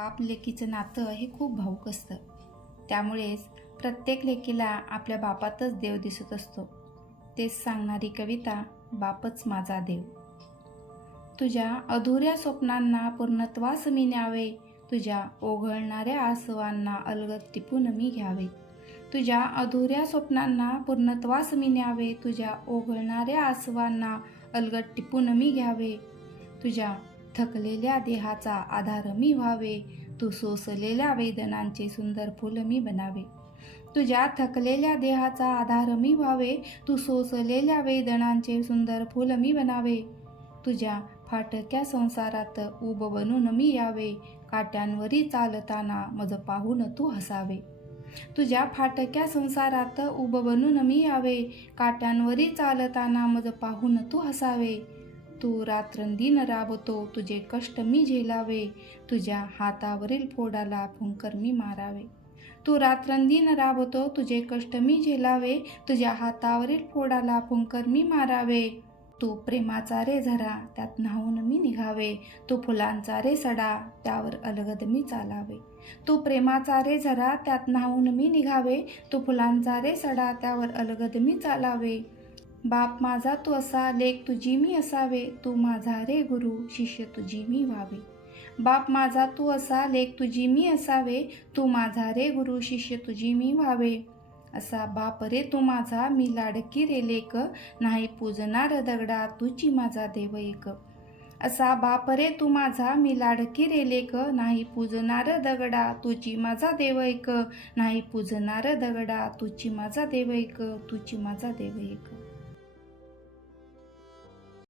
बाप लेकीचं नातं हे खूप भाऊक असतं. त्यामुळेच प्रत्येक लेकीला आपल्या बापातच देव दिसत असतो. तेच सांगणारी कविता बापच माझा देव. तुझ्या अधुऱ्या स्वप्नांना पूर्णत्वास मी न्यावे. तुझ्या ओघळणाऱ्या आसवांना अलगद टिपून मी घ्यावे. तुझ्या अधुऱ्या स्वप्नांना पूर्णत्वास मी न्यावे. तुझ्या ओघळणाऱ्या आसवांना अलगद टिपून मी घ्यावे. तुझ्या थकलेल्या देहाचा आधार मी व्हावे तू सोसलेल्या वेदनांचे सुंदर फुल मी बनावे. तुझ्या थकलेल्या देहाचा आधार मी व्हावे तू सोसलेल्या वेदनांचे सुंदर फुल मी बनावे. तुझ्या फाटक्या संसारात उब बनून मी यावे काट्यांवरी चालताना मज पाहून तू हसावे. तुझ्या फाटक्या संसारात उब बनून मी यावे काट्यांवरी चालताना मज पाहून तू हसावे. तू रात्रंदिन राबतो तुझे कष्ट मी झेलावे तुझ्या हातावरील फोडाला फुंकर मी मारावे. तू रात्रंदिन राबतो तुझे कष्ट मी झेलावे तुझ्या हातावरील फोडाला फुंकर मी मारावे. तू प्रेमाचा रे झरा त्यात न्हावून मी निघावे. तू फुलांचा रे सडा त्यावर अलगद मी चालावे. तू प्रेमाचा रे झरा त्यात न्हावून मी निघावे. तू फुलांचा रे सडा त्यावर अलगद मी चालावे. बाप माझा तू असा लेख तुझी मी असावे तू माझा रे गुरु शिष्य तुझी मी व्हावे. बाप माझा तू असा लेख तुझी मी असावे तू माझा रे गुरु शिष्य तुझी मी व्हावे. असा बाप रे तू माझा मी लाडकी रे लेक नाही पूजणार दगडा तुझी माझा देव एक. असा बाप रे तू माझा मी लाडकी रे लेक नाही पूजणार दगडा तुझी माझा देव एक. नाही पूजणार दगडा तुझी माझा देव एक तुझी माझा देव एक.